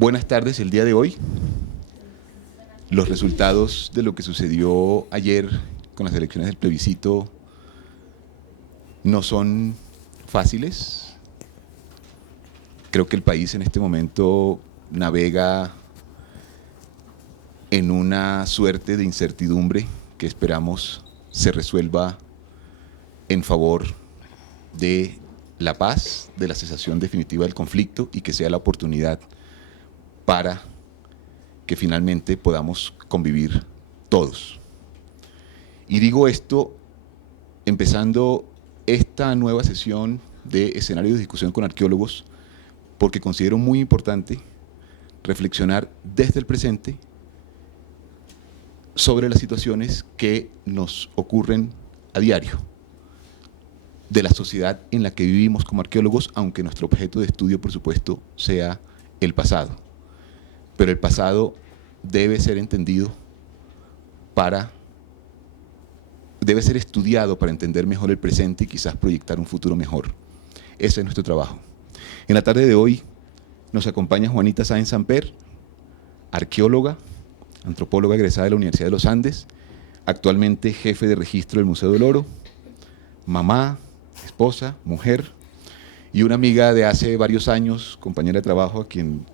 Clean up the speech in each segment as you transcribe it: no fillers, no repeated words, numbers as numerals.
Buenas tardes. El día de hoy, los resultados de lo que sucedió ayer con las elecciones del plebiscito no son fáciles. Creo que el país en este momento navega en una suerte de incertidumbre que esperamos se resuelva en favor de la paz, de la cesación definitiva del conflicto y que sea la oportunidad para que finalmente podamos convivir todos. Y digo esto empezando esta nueva sesión de escenario de discusión con arqueólogos porque considero muy importante reflexionar desde el presente sobre las situaciones que nos ocurren a diario, de la sociedad en la que vivimos como arqueólogos, aunque nuestro objeto de estudio, por supuesto, sea el pasado. Pero el pasado debe ser entendido debe ser estudiado para entender mejor el presente y quizás proyectar un futuro mejor. Ese es nuestro trabajo. En la tarde de hoy nos acompaña Juanita Sáenz Samper, arqueóloga, antropóloga egresada de la Universidad de los Andes, actualmente jefe de registro del Museo del Oro, mamá, esposa, mujer y una amiga de hace varios años, compañera de trabajo a quien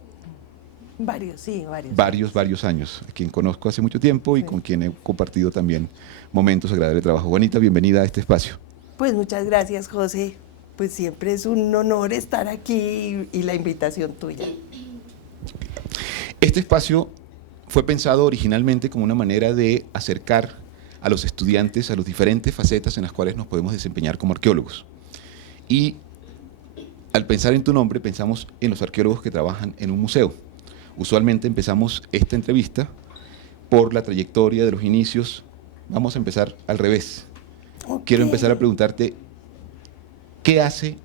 varios años, a quien conozco hace mucho tiempo y con quien he compartido también momentos agradables de trabajo. Juanita, bienvenida a este espacio. Pues muchas gracias, José. Pues siempre es un honor estar aquí y la invitación tuya. Este espacio fue pensado originalmente como una manera de acercar a los estudiantes a las diferentes facetas en las cuales nos podemos desempeñar como arqueólogos. Y al pensar en tu nombre, pensamos en los arqueólogos que trabajan en un museo. Usualmente empezamos esta entrevista por la trayectoria de los inicios. Vamos a empezar al revés. Okay. Quiero empezar a preguntarte, ¿qué hace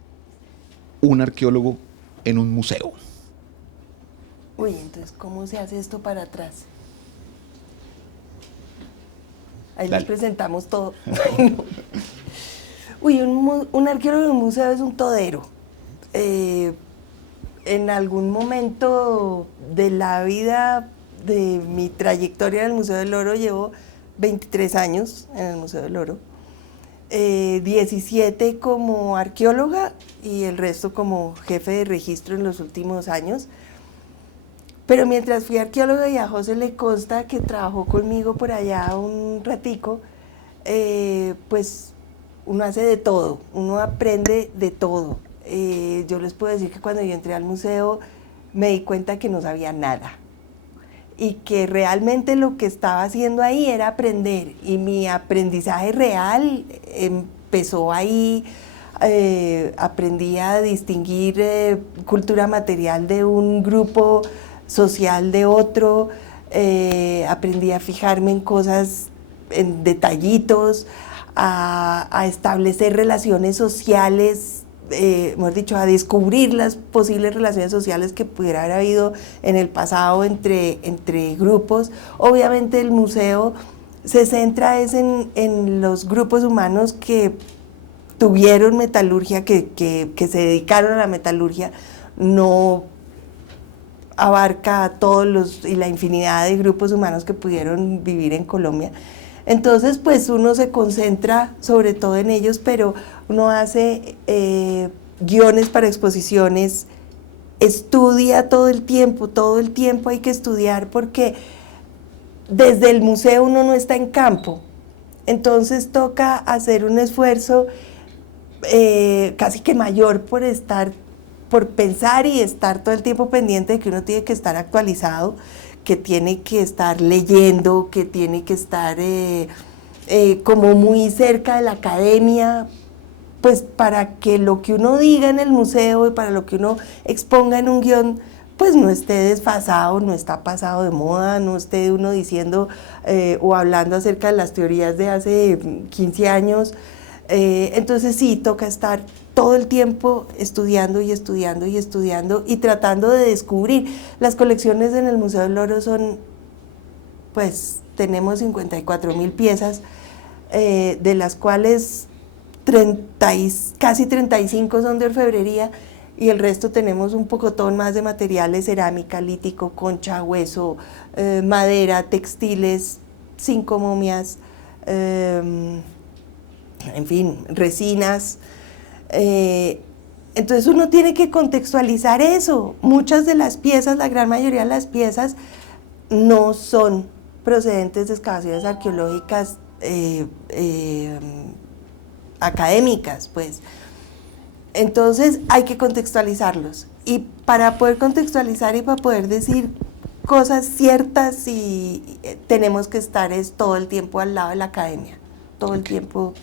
un arqueólogo en un museo? Uy, entonces, ¿cómo se hace esto para atrás? Ahí les presentamos todo. Uy, un arqueólogo en un museo es un todero. En algún momento de la vida de mi trayectoria en el Museo del Oro, llevo 23 años en el Museo del Oro, 17 como arqueóloga y el resto como jefe de registro en los últimos años. Pero mientras fui arqueóloga, y a José le consta que trabajó conmigo por allá un ratico, pues uno hace de todo, uno aprende de todo. Yo les puedo decir que cuando yo entré al museo me di cuenta que no sabía nada y que realmente lo que estaba haciendo ahí era aprender, y mi aprendizaje real empezó ahí. Aprendí a distinguir cultura material de un grupo social de otro, aprendí a fijarme en cosas, en detallitos, a establecer relaciones sociales, mejor dicho, a descubrir las posibles relaciones sociales que pudiera haber habido en el pasado entre grupos. Obviamente el museo se centra en los grupos humanos que tuvieron metalurgia, que se dedicaron a la metalurgia. No abarca a todos y la infinidad de grupos humanos que pudieron vivir en Colombia. Entonces, pues uno se concentra sobre todo en ellos, pero uno hace guiones para exposiciones, estudia todo el tiempo hay que estudiar, porque desde el museo uno no está en campo. Entonces toca hacer un esfuerzo casi que mayor por pensar y estar todo el tiempo pendiente de que uno tiene que estar actualizado, que tiene que estar leyendo, que tiene que estar como muy cerca de la academia, pues para que lo que uno diga en el museo y para lo que uno exponga en un guión, pues no esté desfasado, no está pasado de moda, no esté uno diciendo o hablando acerca de las teorías de hace 15 años. Entonces sí, toca estar todo el tiempo estudiando y tratando de descubrir. Las colecciones en el Museo del Oro son, pues tenemos 54.000 piezas, de las cuales casi 35 son de orfebrería, y el resto tenemos un pocotón más de materiales: cerámica, lítico, concha, hueso, madera, textiles, 5 momias, en fin, resinas. Entonces uno tiene que contextualizar eso. Muchas de las piezas, la gran mayoría de las piezas, no son procedentes de excavaciones arqueológicas académicas, pues. Entonces hay que contextualizarlos, y para poder contextualizar y para poder decir cosas ciertas, tenemos que estar todo el tiempo al lado de la academia, todo el tiempo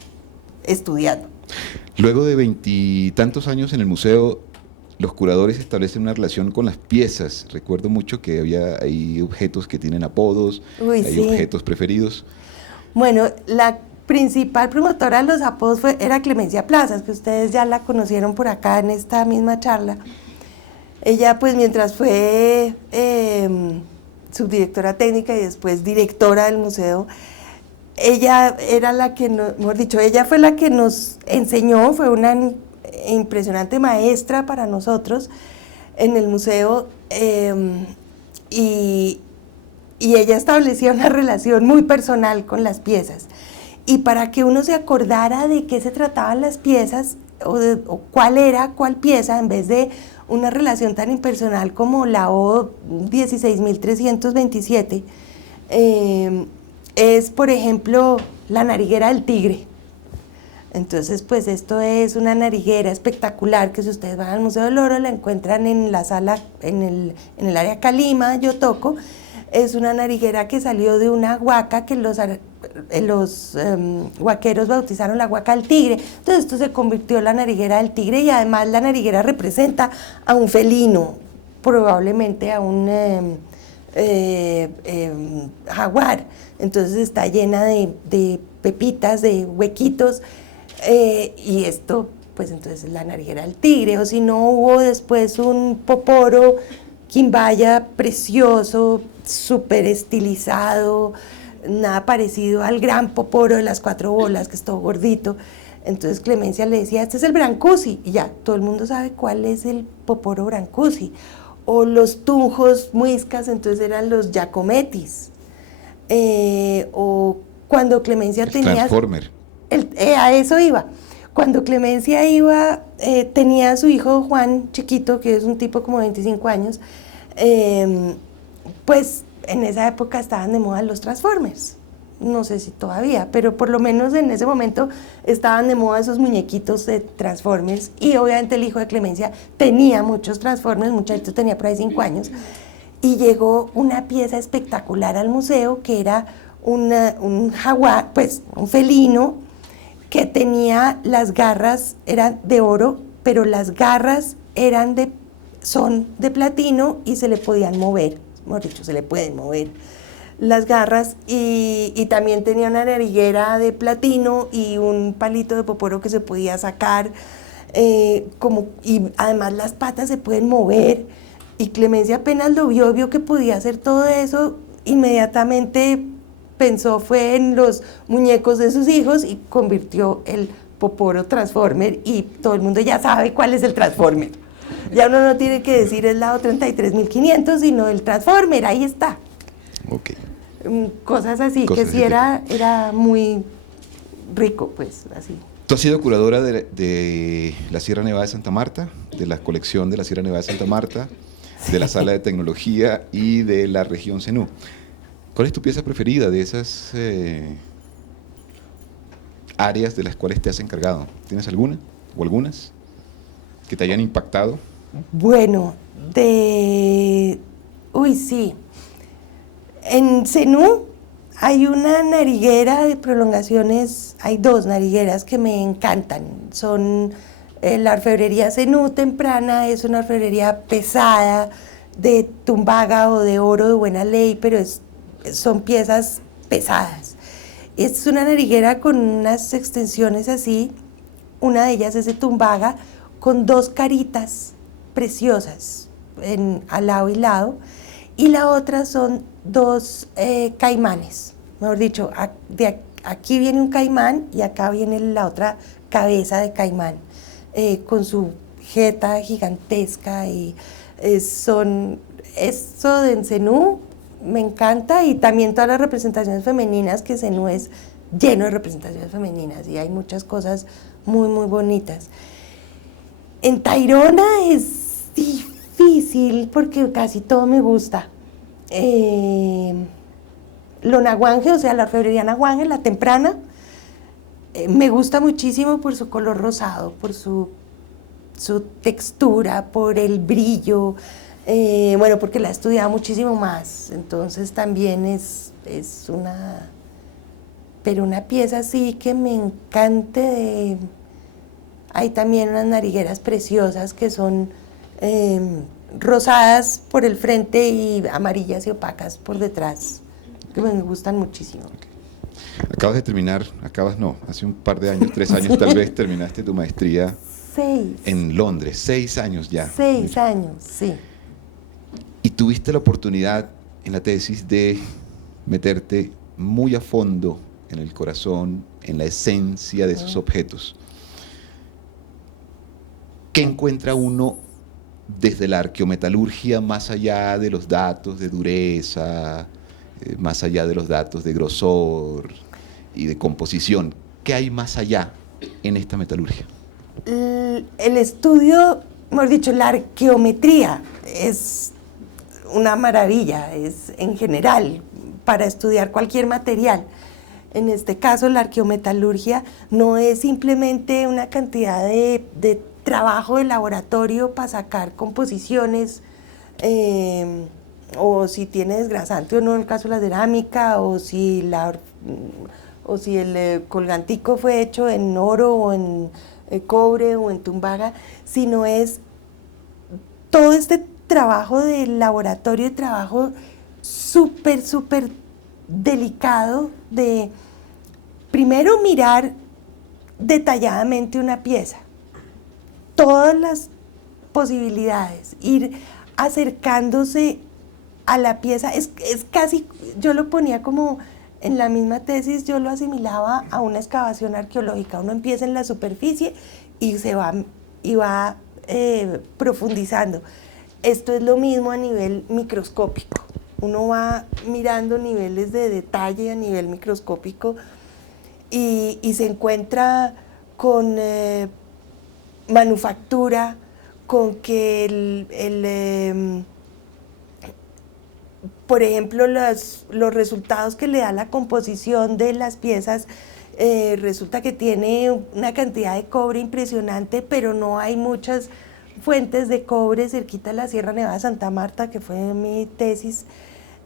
estudiando. Luego de 20 y tantos años en el museo, los curadores establecen una relación con las piezas. Recuerdo mucho que hay objetos que tienen apodos, hay Sí. objetos preferidos. Bueno, la principal promotora de los apodos era Clemencia Plazas, que ustedes ya la conocieron por acá en esta misma charla. Ella, pues, mientras fue subdirectora técnica y después directora del museo, ella era la que, mejor dicho, ella fue la que nos enseñó, fue una impresionante maestra para nosotros en el museo, y ella establecía una relación muy personal con las piezas. Y para que uno se acordara de qué se trataban las piezas, o cuál pieza, en vez de una relación tan impersonal como la O 16.327, es, por ejemplo, la nariguera del tigre. Entonces, pues esto es una nariguera espectacular que, si ustedes van al Museo del Oro, la encuentran en la sala, en el área Calima, Yotoco. Es una nariguera que salió de una huaca que los huaqueros bautizaron la huaca del tigre. Entonces esto se convirtió en la nariguera del tigre, y además la nariguera representa a un felino, probablemente a un jaguar. Entonces está llena de pepitas, de huequitos, y esto, pues entonces es la nariguera del tigre. O si no, hubo después un poporo quimbaya precioso, súper estilizado, nada parecido al gran poporo de las 4 bolas, que es todo gordito. Entonces Clemencia le decía: este es el Brancusi, y ya, todo el mundo sabe cuál es el poporo Brancusi. O los tunjos muiscas, entonces eran los Giacomettis. O cuando Clemencia tenía... Transformer. A eso iba. Cuando Clemencia tenía a su hijo Juan chiquito, que es un tipo como de 25 años, pues en esa época estaban de moda los Transformers. No sé si todavía, pero por lo menos en ese momento estaban de moda esos muñequitos de Transformers, y obviamente el hijo de Clemencia tenía muchos Transformers, muchachito, tenía por ahí 5 años, y llegó una pieza espectacular al museo que era un jaguar, pues un felino, que tenía las garras, eran de oro, pero las garras son de platino y se le podían mover, mejor dicho, se le pueden mover las garras, y también tenía una nariguera de platino y un palito de poporo que se podía sacar, y además las patas se pueden mover. Y Clemencia apenas lo vio que podía hacer todo eso, inmediatamente fue en los muñecos de sus hijos, y convirtió el poporo Transformer, y todo el mundo ya sabe cuál es el Transformer. Ya uno no tiene que decir el lado 33.500, sino el Transformer, ahí está. Ok. Cosas así, que sí era muy rico, pues, así. Tú has sido curadora de la Sierra Nevada de Santa Marta, de la colección de la Sierra Nevada de Santa Marta, de la Sala de Tecnología y de la región Zenú. ¿Cuál es tu pieza preferida de esas áreas de las cuales te has encargado? ¿Tienes alguna o algunas que te hayan impactado? Bueno, sí. En Zenú hay una nariguera de prolongaciones, hay 2 narigueras que me encantan. Son la orfebrería Zenú temprana, es una orfebrería pesada, de tumbaga o de oro de buena ley, pero son piezas pesadas. Es una nariguera con unas extensiones así, una de ellas es de tumbaga, con 2 caritas preciosas al lado y lado, y la otra son 2 caimanes. Mejor dicho, aquí viene un caimán y acá viene la otra cabeza de caimán, con su jeta gigantesca y eso de en Zenú me encanta, y también todas las representaciones femeninas, que Zenú es lleno de representaciones femeninas y hay muchas cosas muy, muy bonitas. En Tayrona es difícil porque casi todo me gusta. Lo naguange, o sea, la orfebrería naguange, la temprana, me gusta muchísimo por su color rosado, por su textura, por el brillo, bueno, porque la he estudiado muchísimo más, entonces también es pero una pieza así que me encante. Hay también unas narigueras preciosas que son rosadas por el frente y amarillas y opacas por detrás, que me gustan muchísimo. Acabas de terminar, hace un par de años, 3 años tal vez, terminaste tu maestría 6. En Londres, 6 años ya. 6 años, sí. Y tuviste la oportunidad en la tesis de meterte muy a fondo en el corazón, en la esencia de esos objetos. ¿Qué encuentra uno desde la arqueometalurgia más allá de los datos de dureza, más allá de los datos de grosor y de composición? ¿Qué hay más allá en esta metalurgia? El estudio, mejor dicho, la arqueometría es una maravilla, es en general para estudiar cualquier material. En este caso, la arqueometalurgia no es simplemente una cantidad de trabajo de laboratorio para sacar composiciones, o si tiene desgrasante o no en el caso de la cerámica, o si el colgantico fue hecho en oro o en cobre o en tumbaga, sino es todo este trabajo de laboratorio, trabajo súper, súper delicado de primero mirar detalladamente una pieza, todas las posibilidades, ir acercándose a la pieza, es casi, yo lo ponía como en la misma tesis, yo lo asimilaba a una excavación arqueológica. Uno empieza en la superficie y va profundizando. Esto es lo mismo a nivel microscópico. Uno va mirando niveles de detalle a nivel microscópico y se encuentra con manufactura, con que por ejemplo, los resultados que le da la composición de las piezas, resulta que tiene una cantidad de cobre impresionante, pero no hay muchas fuentes de cobre cerquita de la Sierra Nevada de Santa Marta, que fue mi tesis.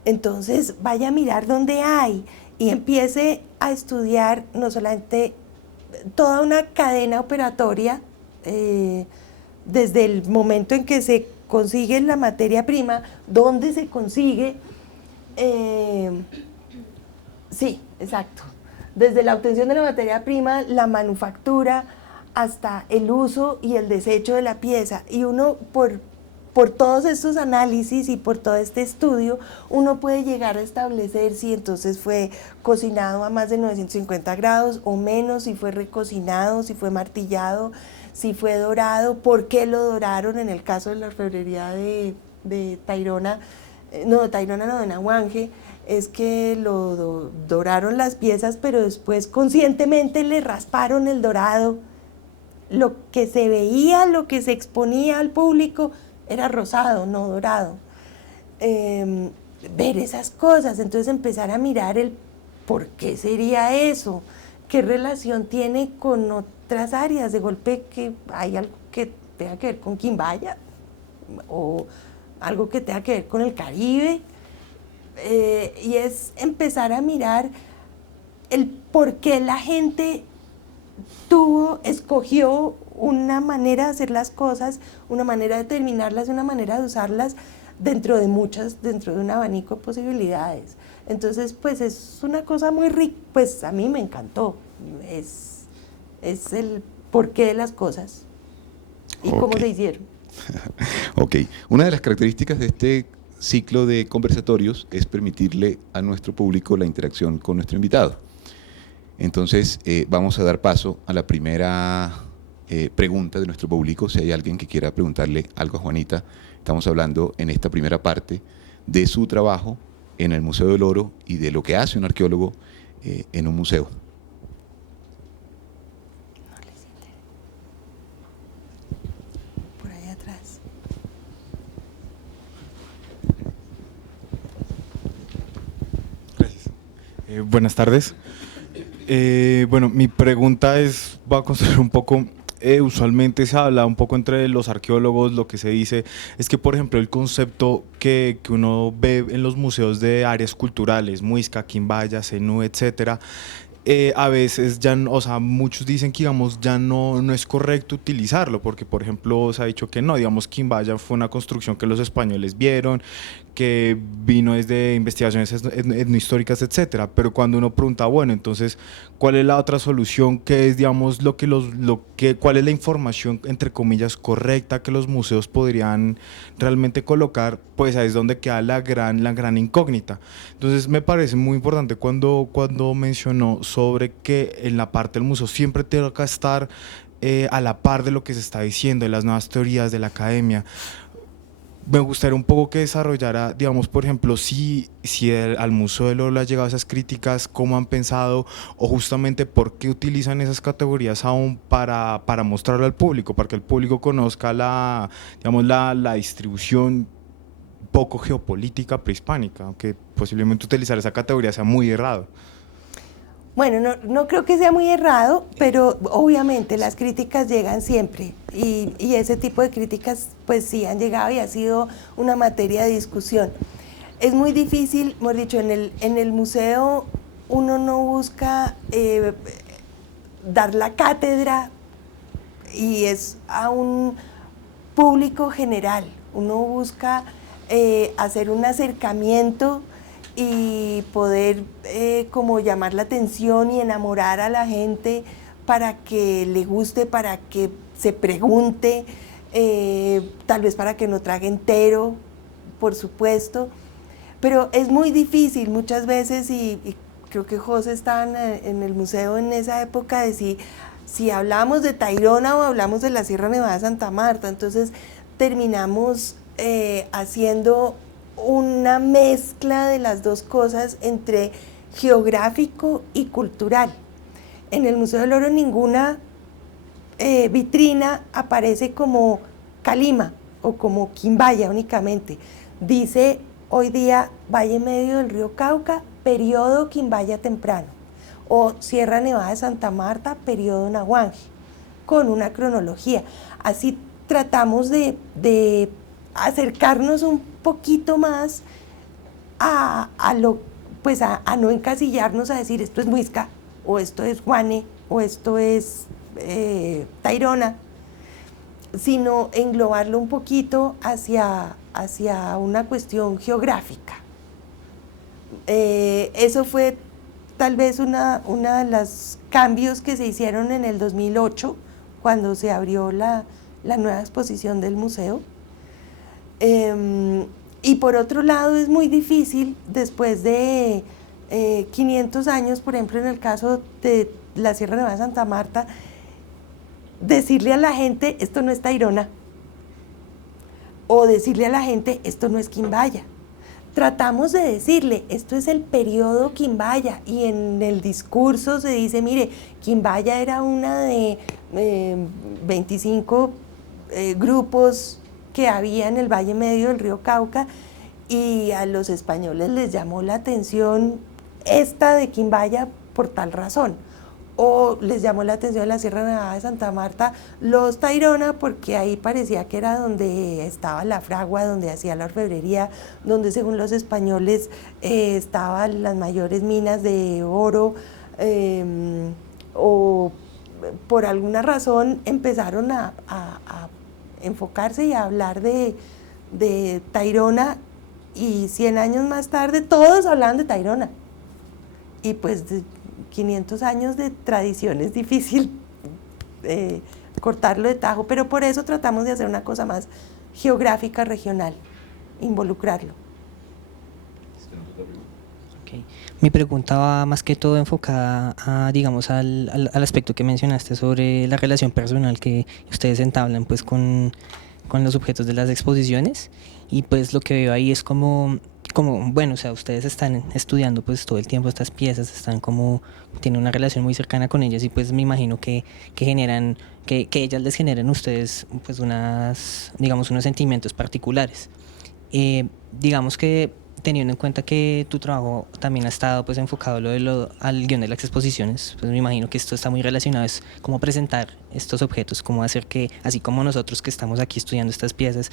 Entonces, vaya a mirar dónde hay y empiece a estudiar no solamente toda una cadena operatoria, desde el momento en que se consigue la materia prima, dónde se consigue, sí, exacto, desde la obtención de la materia prima, la manufactura, hasta el uso y el desecho de la pieza. Y uno, por todos estos análisis y por todo este estudio, uno puede llegar a establecer si entonces fue cocinado a más de 950 grados o menos, si fue recocinado, si fue martillado, si fue dorado, por qué lo doraron. En el caso de la orfebrería de Tayrona, de Naguange, es que lo doraron las piezas, pero después conscientemente le rasparon el dorado. Lo que se veía, lo que se exponía al público era rosado, no dorado. Ver esas cosas, entonces empezar a mirar el por qué sería eso, qué relación tiene con otras áreas, de golpe que hay algo que tenga que ver con Quimbaya o algo que tenga que ver con el Caribe, y es empezar a mirar el por qué la gente escogió una manera de hacer las cosas, una manera de terminarlas, una manera de usarlas dentro de un abanico de posibilidades. Entonces, pues es una cosa muy rica, pues a mí me encantó, es el porqué de las cosas y cómo se hicieron. Ok, una de las características de este ciclo de conversatorios es permitirle a nuestro público la interacción con nuestro invitado. Entonces, vamos a dar paso a la primera preguntas de nuestro público. Si hay alguien que quiera preguntarle algo a Juanita, estamos hablando en esta primera parte de su trabajo en el Museo del Oro y de lo que hace un arqueólogo en un museo. Por ahí atrás. Gracias. Buenas tardes. Bueno, mi pregunta va a construir un poco, usualmente se habla un poco entre los arqueólogos, lo que se dice es que, por ejemplo, el concepto que uno ve en los museos de áreas culturales, Muisca, Quimbaya, Zenú, etcétera, a veces ya, o sea, muchos dicen que, digamos, ya no es correcto utilizarlo, porque, por ejemplo, se ha dicho que no, digamos, Quimbaya fue una construcción que los españoles vieron, que vino desde investigaciones etnohistóricas, etcétera, pero cuando uno pregunta, bueno, entonces, ¿cuál es la otra solución? ¿Qué es, digamos, cuál es la información, entre comillas, correcta que los museos podrían realmente colocar? Pues ahí es donde queda la gran incógnita. Entonces, me parece muy importante cuando mencionó sobre que en la parte del museo siempre tiene que estar a la par de lo que se está diciendo, de las nuevas teorías de la academia. Me gustaría un poco que desarrollara, digamos, por ejemplo, si al Museo del Oro le ha llegado esas críticas, cómo han pensado, o justamente por qué utilizan esas categorías aún para mostrarlo al público, para que el público conozca digamos, la distribución poco geopolítica prehispánica, aunque posiblemente utilizar esa categoría sea muy errado. Bueno, no creo que sea muy errado, pero obviamente las críticas llegan siempre y ese tipo de críticas pues sí han llegado y ha sido una materia de discusión. Es muy difícil, mejor dicho, en el museo uno no busca dar la cátedra y es a un público general, uno busca hacer un acercamiento y poder como llamar la atención y enamorar a la gente para que le guste, para que se pregunte, tal vez para que no trague entero, por supuesto, pero es muy difícil muchas veces y creo que José estaba en el museo en esa época de si hablamos de Tayrona o hablamos de la Sierra Nevada de Santa Marta, entonces terminamos haciendo una mezcla de las dos cosas entre geográfico y cultural. En el Museo del Oro ninguna vitrina aparece como Calima o como Quimbaya únicamente. Dice hoy día Valle Medio del Río Cauca, periodo Quimbaya temprano, o Sierra Nevada de Santa Marta, periodo Nahuanji, con una cronología. Así tratamos de acercarnos un poquito más a no encasillarnos a decir esto es Muisca, o esto es Guane, o esto es Tayrona, sino englobarlo un poquito hacia una cuestión geográfica. Eso fue tal vez una de los cambios que se hicieron en el 2008, cuando se abrió la nueva exposición del museo. Y por otro lado es muy difícil después de 500 años, por ejemplo en el caso de la Sierra Nevada de Santa Marta, decirle a la gente esto no es Tayrona, o decirle a la gente esto no es Quimbaya. Tratamos de decirle esto es el periodo Quimbaya, y en el discurso se dice, mire, Quimbaya era una de 25 grupos que había en el Valle Medio del Río Cauca, y a los españoles les llamó la atención esta de Quimbaya por tal razón, o les llamó la atención la Sierra Nevada de Santa Marta, los Tayrona, porque ahí parecía que era donde estaba la fragua, donde hacía la orfebrería, donde según los españoles estaban las mayores minas de oro, o por alguna razón empezaron a enfocarse y a hablar de Tayrona, y 100 años más tarde todos hablaban de Tayrona, y pues de 500 años de tradición es difícil cortarlo de tajo, pero por eso tratamos de hacer una cosa más geográfica, regional, involucrarlo. Ok. Mi pregunta va más que todo enfocada a, digamos, al aspecto que mencionaste sobre la relación personal que ustedes entablan pues con los objetos de las exposiciones, y pues lo que veo ahí es como, bueno, o sea, ustedes están estudiando pues todo el tiempo estas piezas, están como, tienen una relación muy cercana con ellas, y pues me imagino que generan, que ellas les generen a ustedes pues digamos, unos sentimientos particulares. Digamos que teniendo en cuenta que tu trabajo también ha estado pues enfocado al guión de las exposiciones, pues me imagino que esto está muy relacionado, es cómo presentar estos objetos, cómo hacer que, así como nosotros que estamos aquí estudiando estas piezas,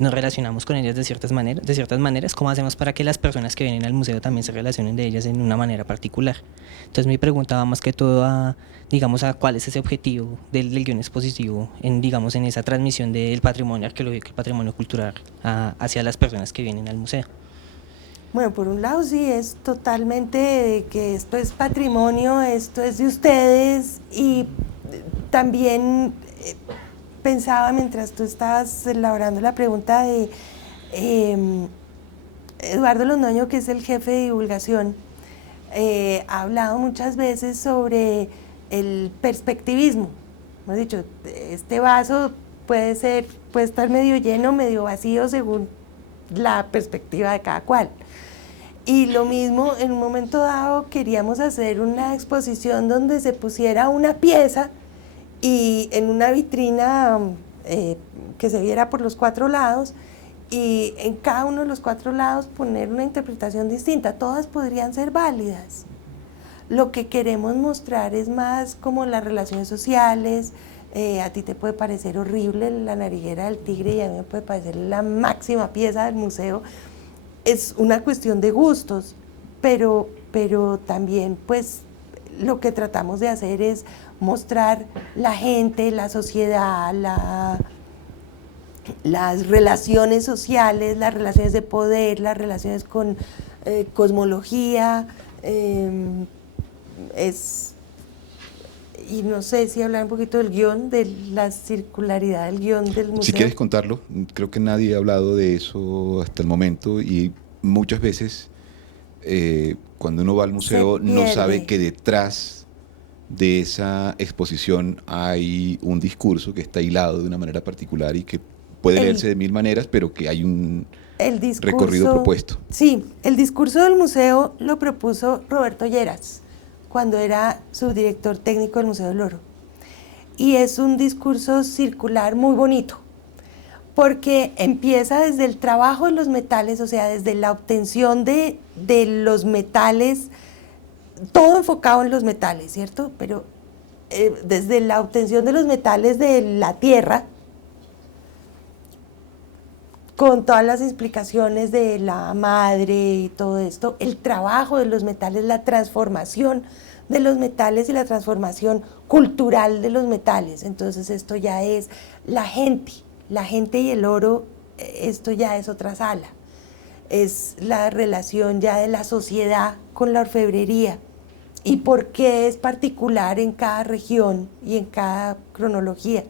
nos relacionamos con ellas de ciertas maneras, cómo hacemos para que las personas que vienen al museo también se relacionen de ellas en una manera particular. Entonces mi pregunta va más que todo a, digamos, a cuál es ese objetivo del guión expositivo digamos, en esa transmisión del patrimonio arqueológico, el patrimonio cultural hacia las personas que vienen al museo. Bueno, por un lado sí, es totalmente de que esto es patrimonio, esto es de ustedes, y también pensaba mientras tú estabas elaborando la pregunta de Eduardo Londoño, que es el jefe de divulgación, ha hablado muchas veces sobre el perspectivismo. Hemos dicho, este vaso puede estar medio lleno, medio vacío, según la perspectiva de cada cual. Y lo mismo, en un momento dado queríamos hacer una exposición donde se pusiera una pieza y en una vitrina que se viera por los 4 lados, y en cada uno de los 4 lados poner una interpretación distinta. Todas podrían ser válidas. Lo que queremos mostrar es más como las relaciones sociales. A ti te puede parecer horrible la nariguera del tigre y a mí me puede parecer la máxima pieza del museo. Es una cuestión de gustos, pero también pues lo que tratamos de hacer es mostrar la gente, la sociedad, las relaciones sociales, las relaciones de poder, las relaciones con cosmología, y no sé si hablar un poquito del guión, de la circularidad del guión del museo. Si quieres contarlo, creo que nadie ha hablado de eso hasta el momento, y muchas veces cuando uno va al museo no sabe que detrás de esa exposición hay un discurso que está hilado de una manera particular y que puede leerse de 1000 maneras, pero que hay un recorrido propuesto. Sí, el discurso del museo lo propuso Roberto Lleras cuando era subdirector técnico del Museo del Oro. Y es un discurso circular muy bonito, porque empieza desde el trabajo de los metales, o sea, desde la obtención de los metales, todo enfocado en los metales, ¿cierto? Pero desde la obtención de los metales de la tierra, con todas las explicaciones de la madre y todo esto, el trabajo de los metales, la transformación de los metales y la transformación cultural de los metales. Entonces esto ya es la gente y el oro, esto ya es otra sala. Es la relación ya de la sociedad con la orfebrería y por qué es particular en cada región y en cada cronología.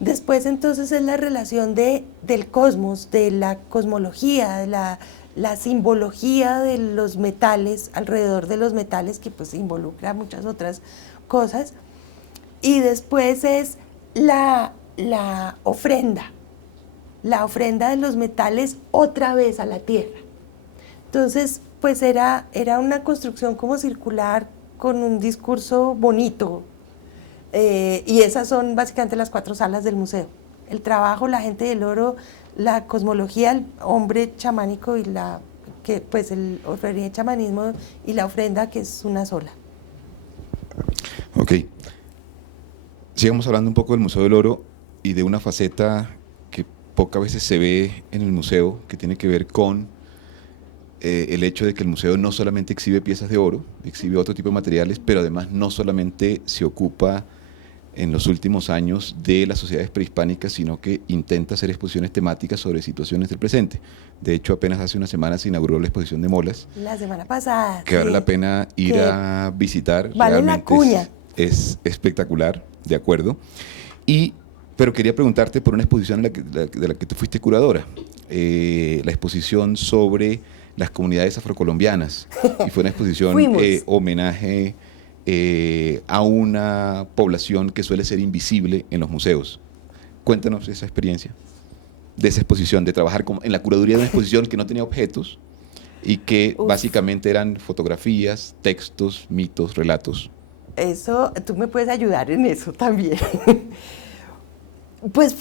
Después entonces es la relación del cosmos, de la cosmología, de la simbología de los metales, alrededor de los metales, que pues involucra muchas otras cosas. Y después es la ofrenda de los metales otra vez a la tierra. Entonces pues era una construcción como circular con un discurso bonito. Y esas son básicamente las 4 salas del museo: el trabajo, la gente del oro, la cosmología, el hombre chamánico y el orfebrería y chamanismo, y la ofrenda, que es una sola. Ok. Sigamos hablando un poco del Museo del Oro y de una faceta que pocas veces se ve en el museo, que tiene que ver con el hecho de que el museo no solamente exhibe piezas de oro, exhibe otro tipo de materiales, pero además no solamente se ocupa en los últimos años de las sociedades prehispánicas, sino que intenta hacer exposiciones temáticas sobre situaciones del presente. De hecho, apenas hace una semana se inauguró la exposición de Molas. La semana pasada. Que vale la pena ir a visitar. Vale realmente la cuña. Es espectacular, de acuerdo. Pero quería preguntarte por una exposición de la que tú fuiste curadora. La exposición sobre las comunidades afrocolombianas. Y fue una exposición Fuimos. homenaje a una población que suele ser invisible en los museos. Cuéntanos esa experiencia de esa exposición, de trabajar en la curaduría de una exposición que no tenía objetos y que Uf. básicamente eran fotografías, textos, mitos, relatos. Eso, tú me puedes ayudar en eso también. Pues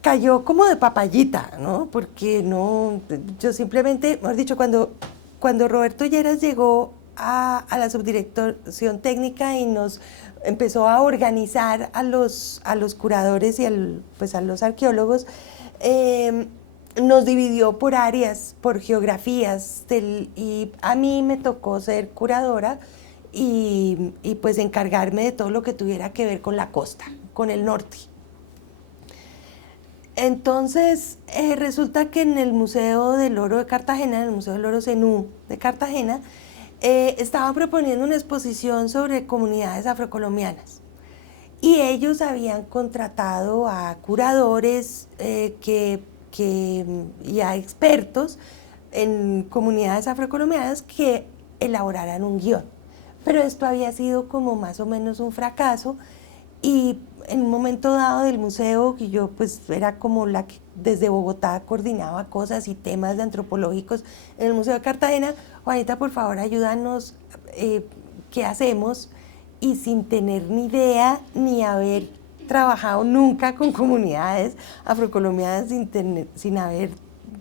cayó como de papayita, ¿no? Porque no, yo simplemente, mejor dicho, cuando Roberto Lleras llegó a la subdirección técnica y nos empezó a organizar a los curadores y pues a los arqueólogos, nos dividió por áreas, por geografías, y a mí me tocó ser curadora y pues encargarme de todo lo que tuviera que ver con la costa, con el norte. Entonces, resulta que en el Museo del Oro de Cartagena, en el Museo del Oro Zenú de Cartagena, estaban proponiendo una exposición sobre comunidades afrocolombianas. Y ellos habían contratado a curadores y a expertos en comunidades afrocolombianas que elaboraran un guión. Pero esto había sido como más o menos un fracaso, y en un momento dado del museo, que yo pues era como la que desde Bogotá coordinaba cosas y temas de antropológicos en el Museo de Cartagena, Juanita, por favor, ayúdanos, ¿qué hacemos? Y sin tener ni idea, ni haber trabajado nunca con comunidades afrocolombianas, sin haber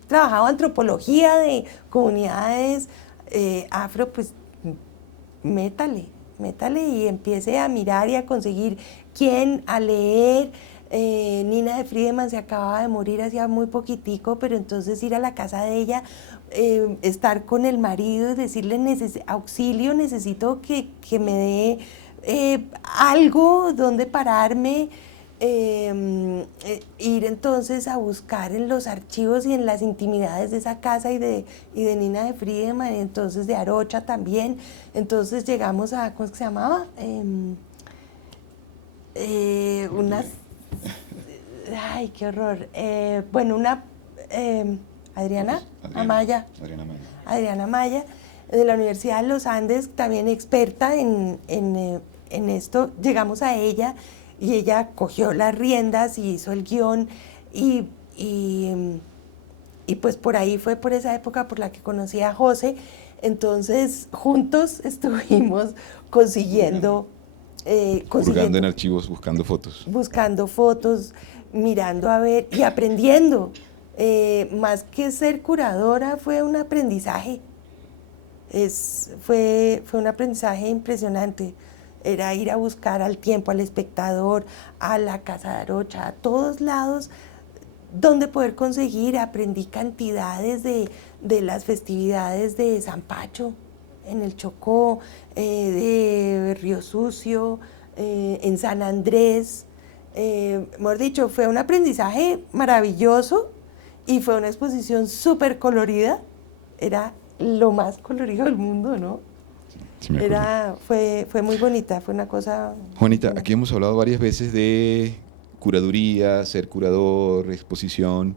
trabajado antropología de comunidades afro, pues métale y empiece a mirar y a conseguir quién, a leer. Nina de Friedemann se acababa de morir hacía muy poquitico, pero entonces ir a la casa de ella, estar con el marido y decirle auxilio, necesito que me dé algo donde pararme, ir entonces a buscar en los archivos y en las intimidades de esa casa y de Nina de Friedemann, entonces de Arocha también. Entonces llegamos a, ¿cómo es que se llamaba? Unas, ay, qué horror. Bueno, Adriana Amaya, de la Universidad de los Andes, también experta en esto. Llegamos a ella y ella cogió las riendas y hizo el guión, y pues por ahí fue por esa época por la que conocí a José. Entonces juntos estuvimos consiguiendo Hurgando en archivos, buscando fotos, mirando a ver y aprendiendo. Más que ser curadora, fue un aprendizaje. Fue un aprendizaje impresionante. Era ir a buscar al tiempo, al espectador, a la Casa de Arocha, a todos lados donde poder conseguir. Aprendí cantidades de las festividades de San Pacho en el Chocó, de Río Sucio, en San Andrés. Mejor dicho, fue un aprendizaje maravilloso y fue una exposición súper colorida. Era lo más colorido del mundo, ¿no? Sí, fue muy bonita, fue una cosa... Juanita, aquí hemos hablado varias veces de curaduría, ser curador, exposición.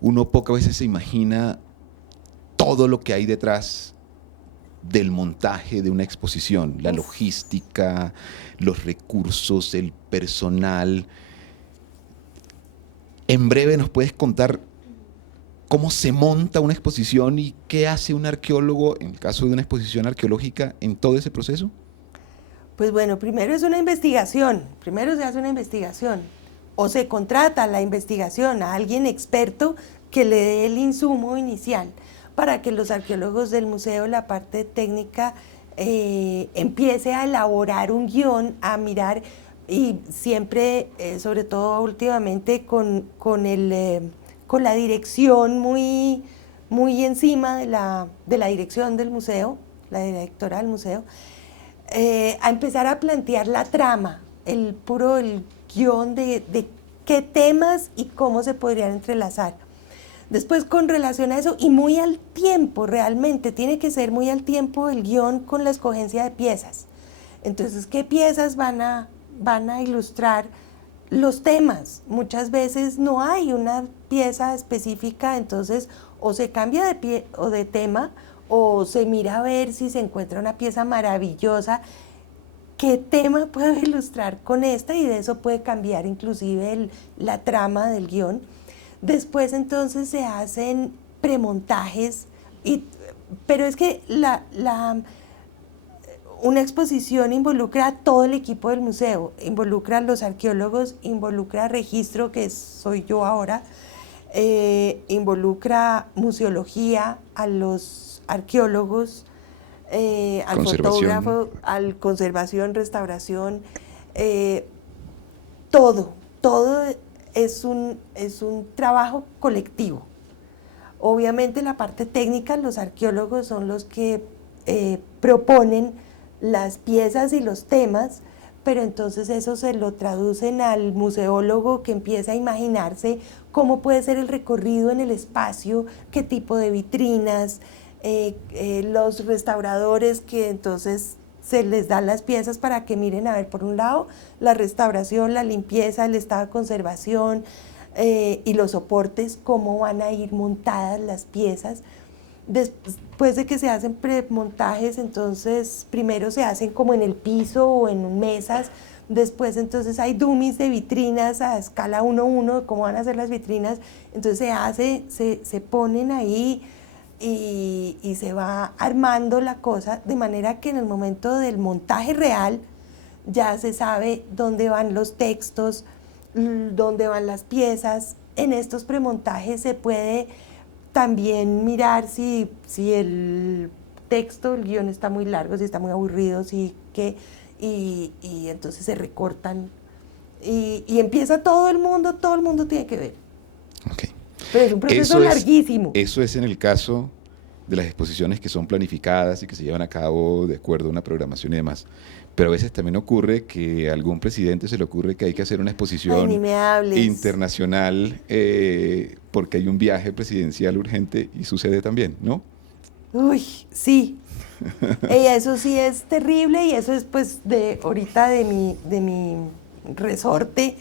Uno pocas veces se imagina todo lo que hay detrás del montaje de una exposición, la logística, los recursos, el personal. En breve, ¿nos puedes contar cómo se monta una exposición y qué hace un arqueólogo en el caso de una exposición arqueológica en todo ese proceso? Pues bueno, primero se hace una investigación, o se contrata la investigación a alguien experto que le dé el insumo inicial para que los arqueólogos del museo, la parte técnica, empiece a elaborar un guión, a mirar, y siempre, sobre todo últimamente, con la dirección muy encima de la dirección del museo, la directora del museo, a empezar a plantear la trama, el guión de qué temas y cómo se podrían entrelazar. Después, con relación a eso, y muy al tiempo, realmente, tiene que ser muy al tiempo el guión con la escogencia de piezas. Entonces, ¿qué piezas van a ilustrar los temas? Muchas veces no hay una pieza específica, entonces o se cambia de pie o de tema, o se mira a ver si se encuentra una pieza maravillosa. ¿Qué tema puedo ilustrar con esta? Y de eso puede cambiar inclusive la trama del guión. Después entonces se hacen premontajes, pero es que una exposición involucra a todo el equipo del museo, involucra a los arqueólogos, involucra a registro, que soy yo ahora, involucra museología, a los arqueólogos, al fotógrafo, al conservación, restauración, todo es un trabajo colectivo. Obviamente la parte técnica, los arqueólogos son los que proponen las piezas y los temas, pero entonces eso se lo traducen al museólogo, que empieza a imaginarse cómo puede ser el recorrido en el espacio, qué tipo de vitrinas, los restauradores, que entonces se les dan las piezas para que miren, a ver, por un lado, la restauración, la limpieza, el estado de conservación, y los soportes, cómo van a ir montadas las piezas. Después de que se hacen premontajes, entonces primero se hacen como en el piso o en mesas, después entonces hay dummies de vitrinas a escala 1:1, cómo van a ser las vitrinas, entonces se ponen ahí y se va armando la cosa, de manera que en el momento del montaje real ya se sabe dónde van los textos, dónde van las piezas. En estos premontajes se puede también mirar si el texto, el guión está muy largo, si está muy aburrido, y entonces se recortan y empieza todo el mundo tiene que ver. Okay. Pero es un proceso larguísimo. Eso es en el caso de las exposiciones que son planificadas y que se llevan a cabo de acuerdo a una programación y demás. Pero a veces también ocurre que a algún presidente se le ocurre que hay que hacer una exposición internacional porque hay un viaje presidencial urgente y sucede también, ¿no? Uy, sí. Eso sí es terrible, y eso es pues ahorita de mi resorte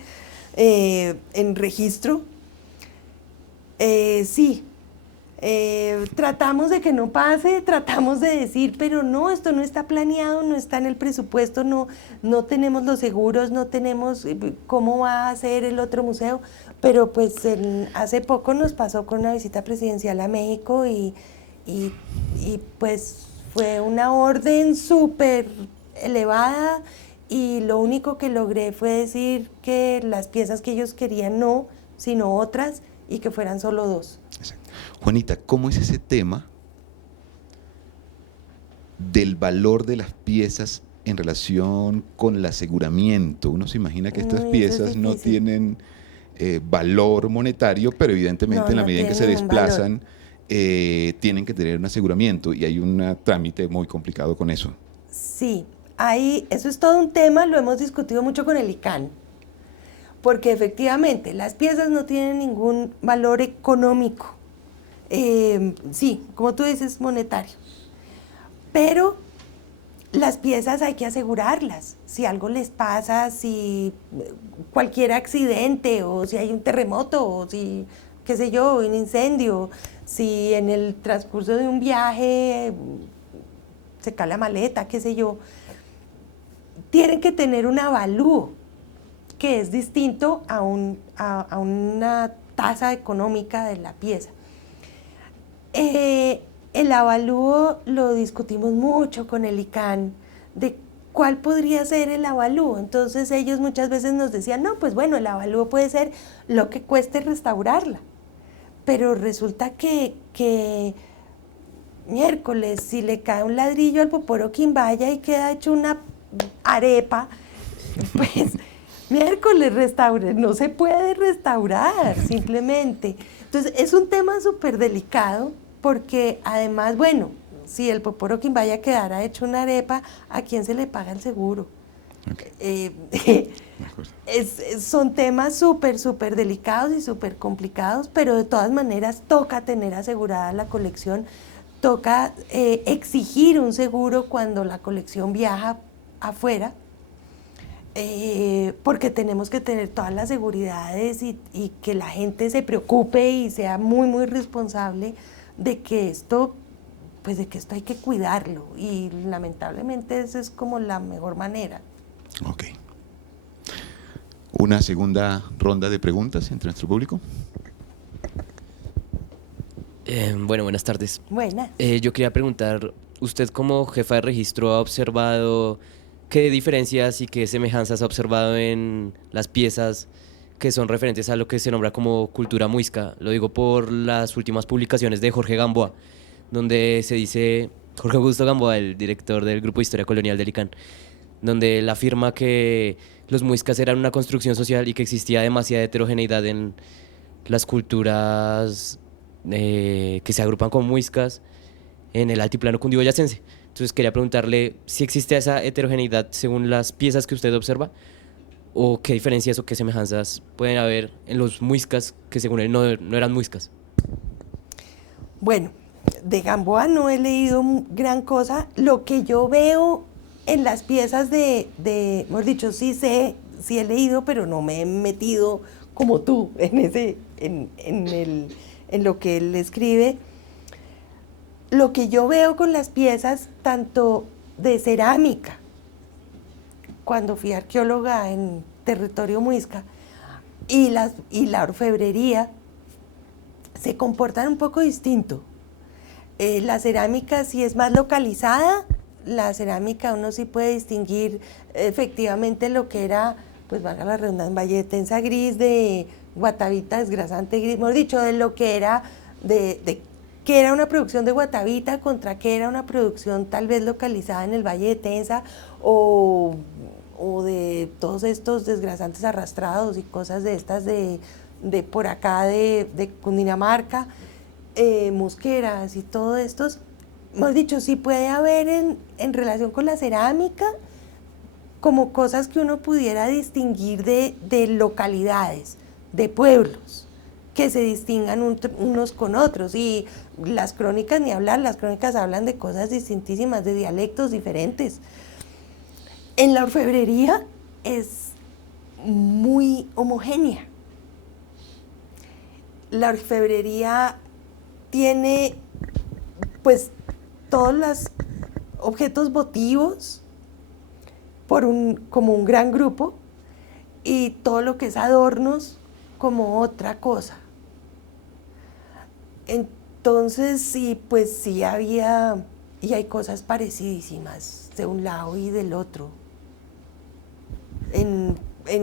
en registro. Sí. Tratamos de que no pase, tratamos de decir, pero no, esto no está planeado, no está en el presupuesto, no tenemos los seguros, no tenemos cómo va a ser el otro museo, pero pues hace poco nos pasó con una visita presidencial a México y pues fue una orden súper elevada, y lo único que logré fue decir que las piezas que ellos querían no, sino otras, y que fueran solo 2. Exacto. Juanita, ¿cómo es ese tema del valor de las piezas en relación con el aseguramiento? Uno se imagina que estas piezas no tienen valor monetario, pero evidentemente en la medida en que se desplazan tienen que tener un aseguramiento, y hay un trámite muy complicado con eso. Sí, eso es todo un tema, lo hemos discutido mucho con el ICANN, porque efectivamente las piezas no tienen ningún valor económico, sí, como tú dices, monetario, pero las piezas hay que asegurarlas. Si algo les pasa, si cualquier accidente, o si hay un terremoto, o si, qué sé yo, un incendio, si en el transcurso de un viaje se cae la maleta, qué sé yo, tienen que tener un avalúo, que es distinto a una tasa económica de la pieza. El avalúo lo discutimos mucho con el ICANN, de cuál podría ser el avalúo. Entonces ellos muchas veces nos decían, no, pues bueno, el avalúo puede ser lo que cueste restaurarla. Pero resulta que miércoles, si le cae un ladrillo al Poporo Quimbaya y queda hecho una arepa, pues miércoles no se puede restaurar simplemente. Entonces es un tema súper delicado, porque además, bueno, si el Poporo Quimbaya quedara hecho una arepa, ¿a quién se le paga el seguro? Okay. Son temas súper delicados y súper complicados, pero de todas maneras toca tener asegurada la colección, toca exigir un seguro cuando la colección viaja afuera. porque tenemos que tener todas las seguridades y que la gente se preocupe y sea muy, muy responsable de que esto, pues de que esto hay que cuidarlo, y lamentablemente esa es como la mejor manera. Ok. Una segunda ronda de preguntas entre nuestro público. Bueno, buenas tardes. Buenas. Yo quería preguntar, ¿usted como jefa de registro ha observado qué diferencias y qué semejanzas ha observado en las piezas que son referentes a lo que se nombra como cultura muisca? Lo digo por las últimas publicaciones de Jorge Gamboa, donde se dice, Jorge Augusto Gamboa, el director del Grupo de Historia Colonial del ICANN, donde él afirma que los muiscas eran una construcción social y que existía demasiada heterogeneidad en las culturas que se agrupan como muiscas en el altiplano cundiboyacense. Entonces quería preguntarle si existe esa heterogeneidad según las piezas que usted observa, o qué diferencias o qué semejanzas pueden haber en los muiscas que según él no eran muiscas. Bueno, de Gamboa no he leído gran cosa. Lo que yo veo en las piezas mejor dicho, sí he leído, pero no me he metido como tú en lo que él escribe. Lo que yo veo con las piezas, tanto de cerámica, cuando fui arqueóloga en territorio muisca, y la orfebrería, se comportan un poco distinto. La cerámica sí es más localizada. La cerámica uno sí puede distinguir efectivamente lo que era, pues valga la redundancia, Valle de Tensa gris, de Guatavita desgrasante gris, mejor dicho, de lo que era, de qué era una producción de Guatavita contra qué era una producción tal vez localizada en el Valle de Tensa, o de todos estos desgrasantes arrastrados y cosas de estas de por acá de Cundinamarca, mosqueras y todo estos. Hemos dicho, sí puede haber en relación con la cerámica como cosas que uno pudiera distinguir de localidades, de pueblos, que se distingan unos con otros. Y las crónicas, ni hablar, las crónicas hablan de cosas distintísimas, de dialectos diferentes. En la orfebrería es muy homogénea. La orfebrería tiene, pues, todos los objetos votivos como un gran grupo, y todo lo que es adornos como otra cosa. Entonces sí, pues sí había, y hay cosas parecidísimas de un lado y del otro en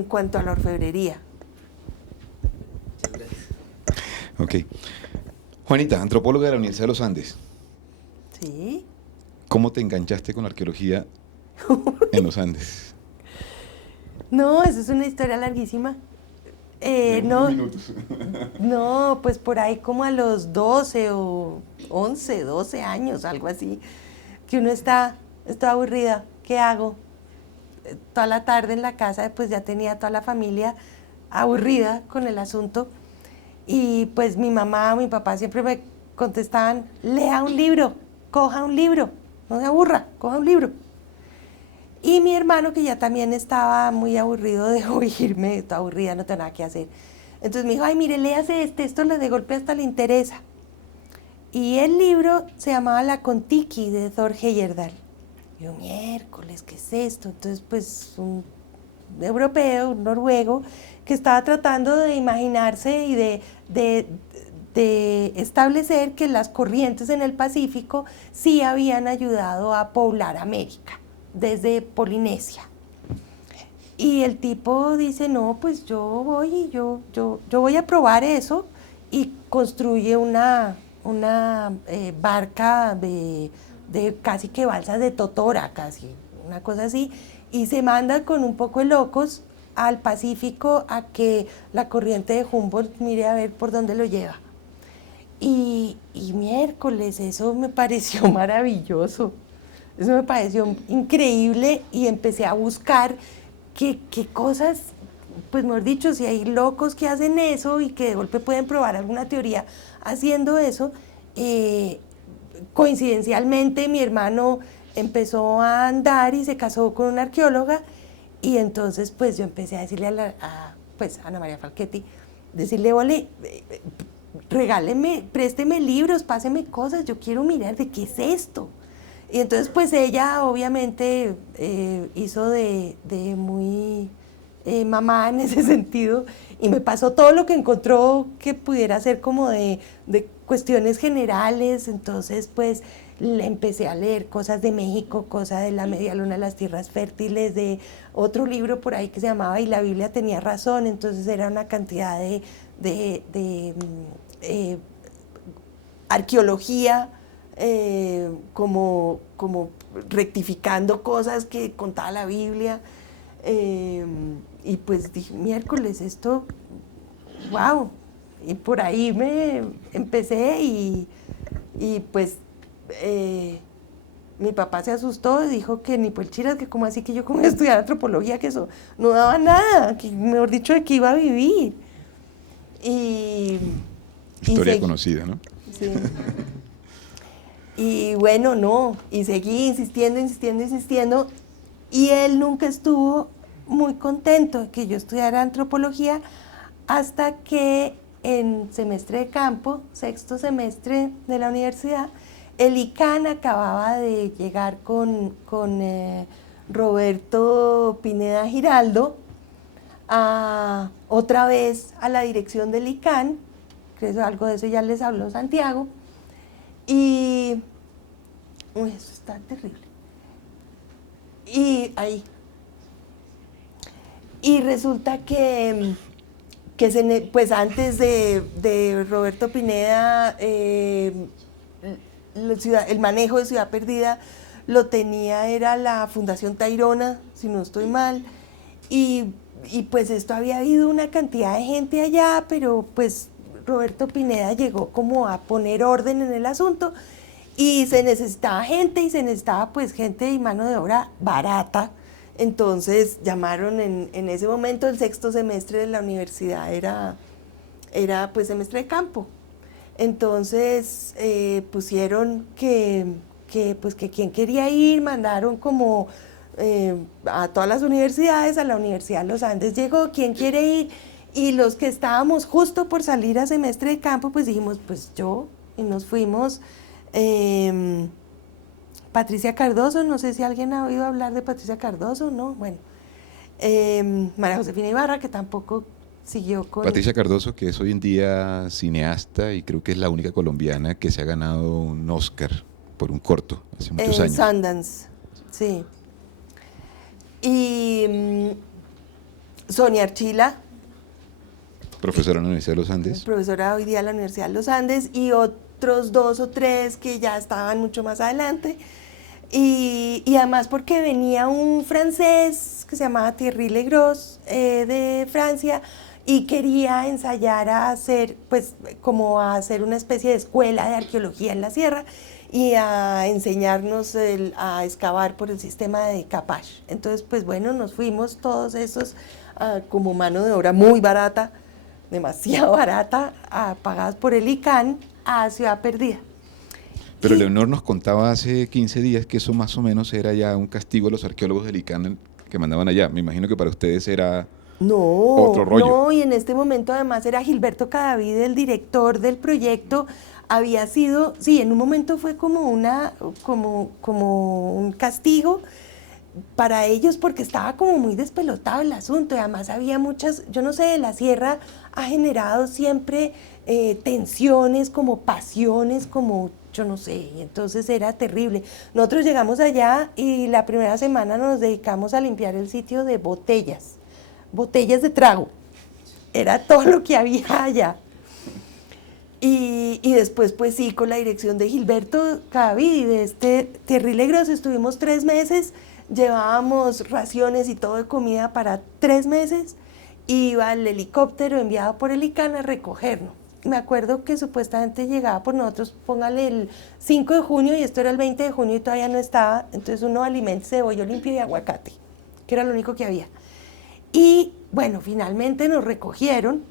cuanto a la orfebrería. Ok. Juanita, antropóloga de la Universidad de los Andes. Sí. ¿Cómo te enganchaste con la arqueología en los Andes? No, eso es una historia larguísima. No, pues por ahí como a los 12 o 11, 12 años, algo así, que uno está aburrida. ¿Qué hago? Toda la tarde en la casa, pues ya tenía toda la familia aburrida con el asunto, y pues mi mamá o mi papá siempre me contestaban, lea un libro, coja un libro, no se aburra, coja un libro. Y mi hermano, que ya también estaba muy aburrido de oírme, estoy aburrida, no tengo nada que hacer. Entonces me dijo, ay, mire, léase esto de golpe hasta le interesa. Y el libro se llamaba La Kon-Tiki, de Thor Heyerdahl. Yo, miércoles, ¿qué es esto? Entonces, pues, un europeo, un noruego, que estaba tratando de imaginarse y de establecer que las corrientes en el Pacífico sí habían ayudado a poblar América, desde Polinesia. Y el tipo dice, no, pues yo voy a probar eso, y construye una barca de casi que balsas de totora, casi, una cosa así, y se manda con un poco de locos al Pacífico a que la corriente de Humboldt mire a ver por dónde lo lleva. Y miércoles, eso me pareció maravilloso. Eso me pareció increíble, y empecé a buscar qué cosas, pues mejor dicho, si hay locos que hacen eso y que de golpe pueden probar alguna teoría haciendo eso. Coincidencialmente mi hermano empezó a andar y se casó con una arqueóloga, Y entonces pues yo empecé a decirle pues, a Ana María Falchetti, decirle, ole, regáleme, présteme libros, páseme cosas, yo quiero mirar de qué es esto. Y entonces pues ella obviamente hizo de muy mamá en ese sentido y me pasó todo lo que encontró que pudiera ser como de cuestiones generales. Entonces pues le empecé a leer cosas de México, cosas de la media luna de las tierras fértiles, de otro libro por ahí que se llamaba Y la Biblia tenía razón. Entonces era una cantidad de arqueología, como rectificando cosas que contaba la Biblia, y pues dije, miércoles, esto, wow, y por ahí me empecé y pues mi papá se asustó, dijo que ni por chiras, que como así que yo como iba a estudiar antropología, que eso no daba nada, que mejor dicho de que iba a vivir. Historia conocida, ¿no? Sí. Y bueno, no, y seguí insistiendo, y él nunca estuvo muy contento de que yo estudiara antropología hasta que en semestre de campo, sexto semestre de la universidad, el ICANN acababa de llegar con Roberto Pineda Giraldo otra vez a la dirección del ICANN, que algo de eso ya les habló Santiago, y eso está terrible. Y ahí. Y resulta que pues antes de Roberto Pineda, el manejo de Ciudad Perdida lo tenía, era la Fundación Tayrona, si no estoy mal, y pues esto había habido una cantidad de gente allá, pero pues Roberto Pineda llegó como a poner orden en el asunto y se necesitaba gente, y se necesitaba pues gente y mano de obra barata. Entonces llamaron en ese momento, el sexto semestre de la universidad era pues semestre de campo. Entonces pusieron que quien quería ir, mandaron como a todas las universidades, a la Universidad de los Andes llegó, ¿quién quiere ir? Y los que estábamos justo por salir a semestre de campo, pues dijimos, pues yo, y nos fuimos. Patricia Cardoso, no sé si alguien ha oído hablar de Patricia Cardoso, ¿no? Bueno, María Josefina Ibarra, que tampoco siguió con... Patricia Cardoso, que es hoy en día cineasta y creo que es la única colombiana que se ha ganado un Oscar por un corto hace muchos años. Sundance, sí. Y Sonia Archila, Profesora en la Universidad de los Andes. profesora hoy día de la Universidad de los Andes, y otros 2 o 3 que ya estaban mucho más adelante. Y además porque venía un francés que se llamaba Thierry Legros, de Francia, y quería ensayar a hacer, pues, como a hacer una especie de escuela de arqueología en la sierra y a enseñarnos a excavar por el sistema de Capache. Entonces, pues bueno, nos fuimos todos esos como mano de obra muy barata, demasiado barata, pagadas por el ICANN, a Ciudad Perdida. Pero Leonor nos contaba hace 15 días que eso más o menos era ya un castigo a los arqueólogos del ICANN que mandaban allá. Me imagino que para ustedes era otro rollo. No, y en este momento además era Gilberto Cadavid, el director del proyecto. Había sido, sí, en un momento fue como un castigo para ellos porque estaba como muy despelotado el asunto, y además había muchas, yo no sé, la sierra ha generado siempre tensiones, como pasiones, como yo no sé, y entonces era terrible. Nosotros llegamos allá y la primera semana nos dedicamos a limpiar el sitio de botellas de trago, era todo lo que había allá. Y después, pues sí, con la dirección de Gilberto Cadavid y de este Thierry Legros, estuvimos 3 meses, llevábamos raciones y todo de comida para 3 meses, iba el helicóptero enviado por el ICANN a recogernos. Me acuerdo que supuestamente llegaba por nosotros, póngale el 5 de junio, y esto era el 20 de junio y todavía no estaba, entonces uno alimenta cebolla limpio y aguacate, que era lo único que había. Y bueno, finalmente nos recogieron.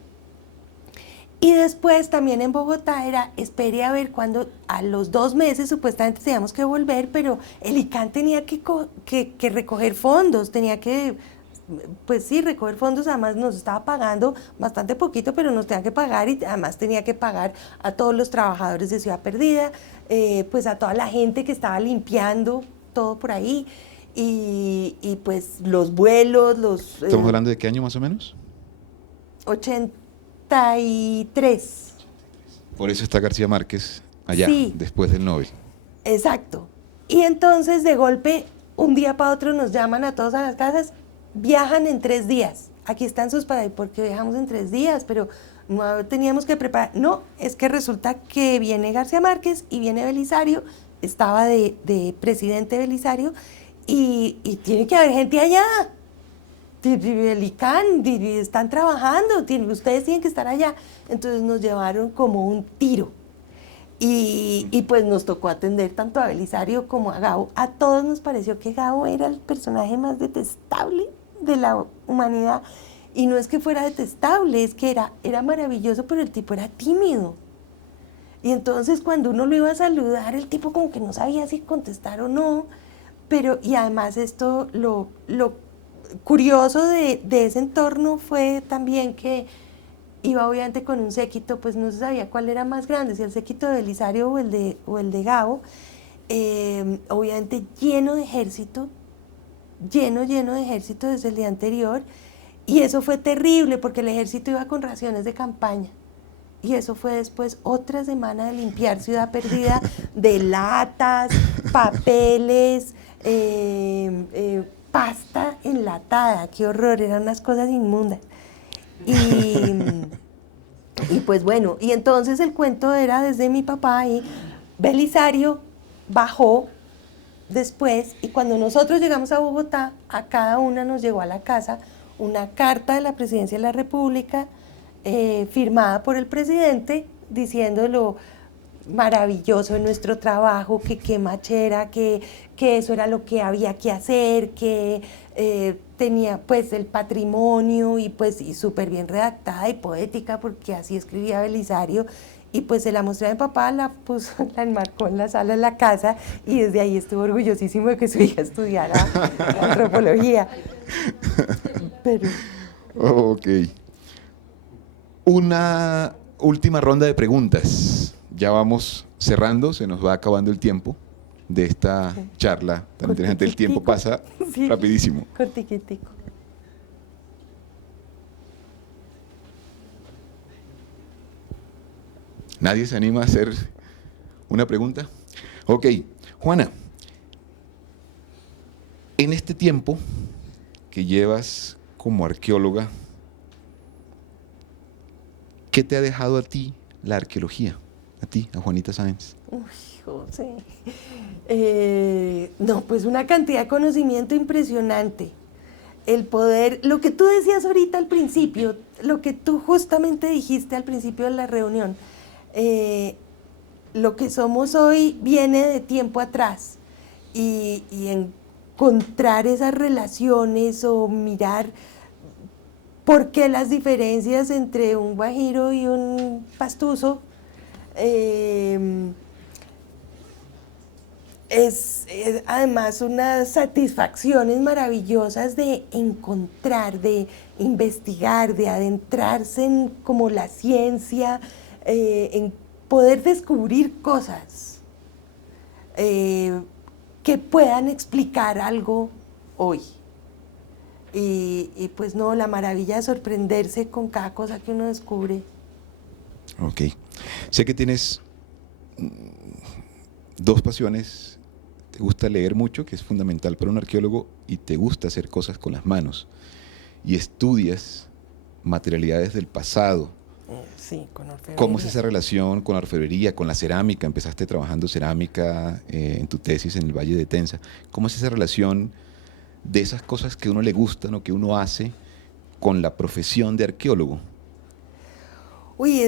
Y después también en Bogotá era, espere a ver cuándo, a los 2 meses supuestamente teníamos que volver, pero el ICANN tenía que recoger fondos, tenía que pues sí, recoger fondos, además nos estaba pagando bastante poquito, pero nos tenía que pagar y además tenía que pagar a todos los trabajadores de Ciudad Perdida, pues a toda la gente que estaba limpiando todo por ahí y pues los vuelos, ¿Estamos hablando de qué año más o menos? 83. Por eso está García Márquez allá, Sí. después del Nobel. Exacto. Y entonces de golpe, un día para otro nos llaman a todos a las casas, viajan en 3 días. Aquí están sus padres, ¿por qué viajamos en 3 días? Pero no teníamos que preparar. No, es que resulta que viene García Márquez y viene Belisario, estaba de presidente Belisario, y tiene que haber gente allá. El ICANN, están trabajando, ustedes tienen que estar allá. Entonces nos llevaron como un tiro. Y pues nos tocó atender tanto a Belisario como a Gabo. A todos nos pareció que Gabo era el personaje más detestable de la humanidad. Y no es que fuera detestable, es que era maravilloso, pero el tipo era tímido. Y entonces cuando uno lo iba a saludar, el tipo como que no sabía si contestar o no. Y además esto, lo curioso de ese entorno fue también que iba obviamente con un séquito, pues no se sabía cuál era más grande, si el séquito de Belisario o el de Gabo, obviamente lleno de ejército desde el día anterior, y eso fue terrible porque el ejército iba con raciones de campaña, y eso fue después otra semana de limpiar Ciudad Perdida de latas, papeles, pasta enlatada, qué horror, eran unas cosas inmundas. Y pues bueno, y entonces el cuento era desde mi papá y Belisario bajó después y cuando nosotros llegamos a Bogotá, a cada una nos llegó a la casa una carta de la Presidencia de la República firmada por el presidente diciendo lo maravilloso de nuestro trabajo, que qué machera, que eso era lo que había que hacer, que tenía pues el patrimonio y pues y súper bien redactada y poética porque así escribía Belisario y pues se la mostré a mi papá, la enmarcó en la sala de la casa y desde ahí estuvo orgullosísimo de que su hija estudiara antropología. Pero... Ok. Una última ronda de preguntas. Ya vamos cerrando, se nos va acabando el tiempo de esta charla tan interesante. El tiempo pasa sí, rapidísimo. Cortiquitico. ¿Nadie se anima a hacer una pregunta? Ok, Juana, en este tiempo que llevas como arqueóloga, ¿qué te ha dejado a ti la arqueología? A ti, a Juanita Sáenz. Uy, José. No, pues una cantidad de conocimiento impresionante. El poder, lo que tú decías ahorita al principio, lo que tú justamente dijiste al principio de la reunión, lo que somos hoy viene de tiempo atrás y encontrar esas relaciones o mirar por qué las diferencias entre un guajiro y un pastuso es además unas satisfacciones maravillosas de encontrar, de investigar, de adentrarse en como la ciencia, en poder descubrir cosas que puedan explicar algo hoy. Y pues no, la maravilla de sorprenderse con cada cosa que uno descubre. Ok. Sé que tienes dos pasiones. Te gusta leer mucho, que es fundamental para un arqueólogo, y te gusta hacer cosas con las manos. Y estudias materialidades del pasado. Sí, con orfebrería. ¿Cómo es esa relación con la orfebrería, con la cerámica? Empezaste trabajando cerámica en tu tesis en el Valle de Tenza. ¿Cómo es esa relación de esas cosas que a uno le gustan o que uno hace con la profesión de arqueólogo? Uy,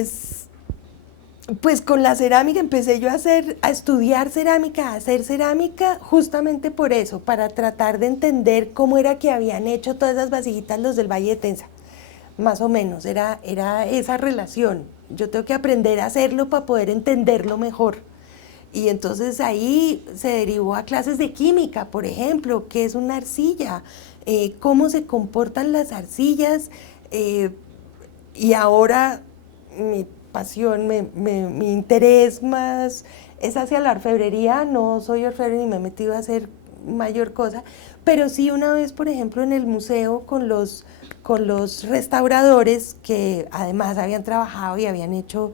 pues con la cerámica empecé yo a estudiar cerámica, a hacer cerámica, justamente por eso, para tratar de entender cómo era que habían hecho todas esas vasijitas los del Valle de Tenza. Más o menos, era esa relación. Yo tengo que aprender a hacerlo para poder entenderlo mejor. Y entonces ahí se derivó a clases de química, por ejemplo, qué es una arcilla, cómo se comportan las arcillas, y ahora mi pasión, mi interés más es hacia la orfebrería. No soy orfebre ni me he metido a hacer mayor cosa, pero sí una vez, por ejemplo, en el museo con los restauradores que además habían trabajado y habían hecho,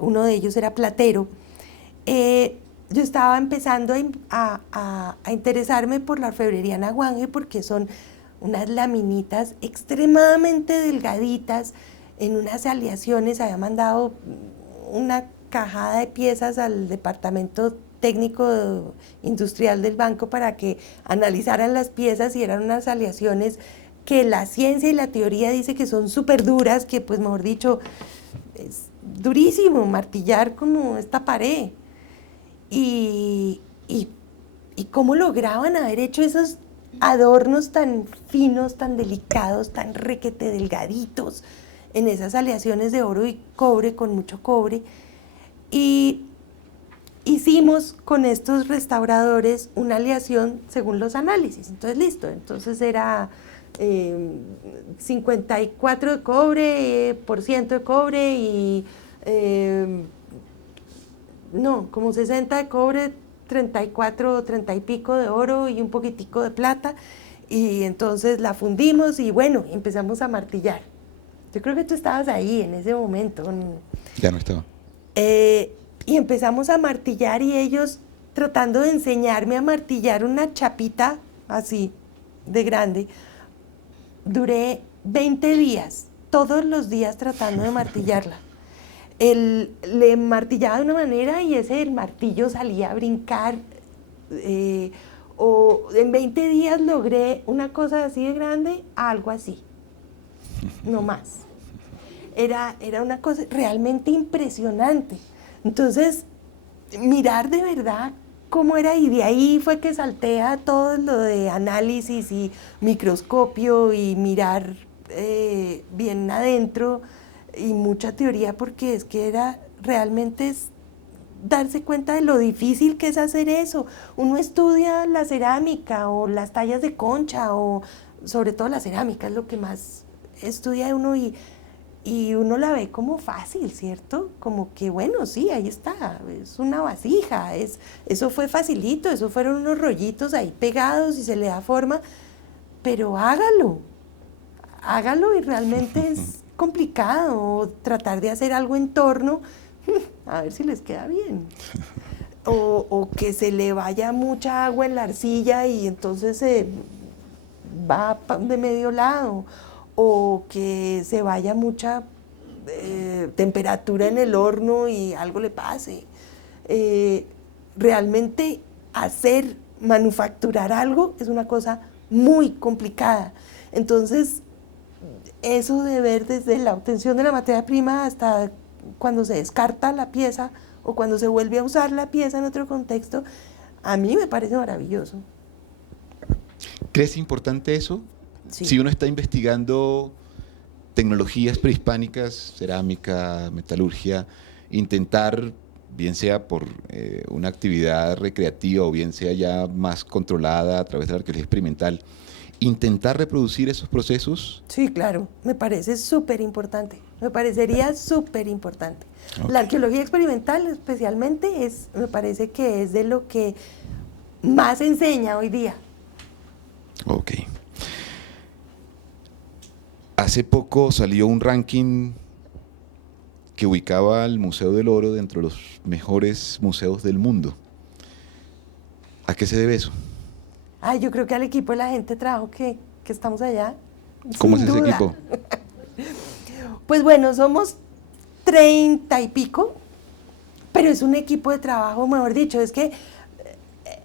uno de ellos era platero. Yo estaba empezando a interesarme por la orfebrería nahuangue porque son unas laminitas extremadamente delgaditas en unas aleaciones. Había mandado una cajada de piezas al departamento técnico industrial del banco para que analizaran las piezas, y eran unas aleaciones que la ciencia y la teoría dice que son súper duras, que pues mejor dicho, es durísimo martillar como esta pared. Y cómo lograban haber hecho esos adornos tan finos, tan delicados, tan requete delgaditos, en esas aleaciones de oro y cobre, con mucho cobre. Y hicimos con estos restauradores una aleación según los análisis. Entonces, listo, entonces era 54 de cobre, por ciento de cobre y no, como 60 de cobre, 34, 30 y pico de oro y un poquitico de plata. Y entonces la fundimos y bueno, empezamos a martillar. Yo creo que tú estabas ahí en ese momento. Ya no estaba. Y empezamos a martillar, y ellos tratando de enseñarme a martillar una chapita así de grande. Duré 20 días, todos los días tratando de martillarla. Le martillaba de una manera y ese martillo salía a brincar. O en 20 días logré una cosa así de grande a algo así, no más. Era una cosa realmente impresionante. Entonces, mirar de verdad cómo era, y de ahí fue que salté a todo lo de análisis y microscopio y mirar bien adentro y mucha teoría, porque es que era realmente es darse cuenta de lo difícil que es hacer eso. Uno estudia la cerámica o las tallas de concha, o sobre todo la cerámica es lo que más estudia uno, y uno la ve como fácil, ¿cierto? Como que bueno, sí, ahí está, es una vasija, eso fue facilito, eso fueron unos rollitos ahí pegados y se le da forma, pero hágalo y realmente es complicado tratar de hacer algo en torno, a ver si les queda bien. O que se le vaya mucha agua en la arcilla y entonces se va de medio lado, o que se vaya mucha temperatura en el horno y algo le pase. Realmente manufacturar algo es una cosa muy complicada. Entonces, eso de ver desde la obtención de la materia prima hasta cuando se descarta la pieza o cuando se vuelve a usar la pieza en otro contexto, a mí me parece maravilloso. ¿Crees importante eso? Sí. Si uno está investigando tecnologías prehispánicas, cerámica, metalurgia, intentar, bien sea por una actividad recreativa o bien sea ya más controlada a través de la arqueología experimental, intentar reproducir esos procesos. Sí, claro, me parece súper importante, me parecería súper importante. Okay. La arqueología experimental especialmente me parece que es de lo que más enseña hoy día. Ok. Hace poco salió un ranking que ubicaba al Museo del Oro dentro de los mejores museos del mundo. ¿A qué se debe eso? Yo creo que al equipo de la gente de trabajo que estamos allá. ¿Cómo es sin ese duda. equipo? Pues bueno, somos 30 y pico, pero es un equipo de trabajo, mejor dicho, es que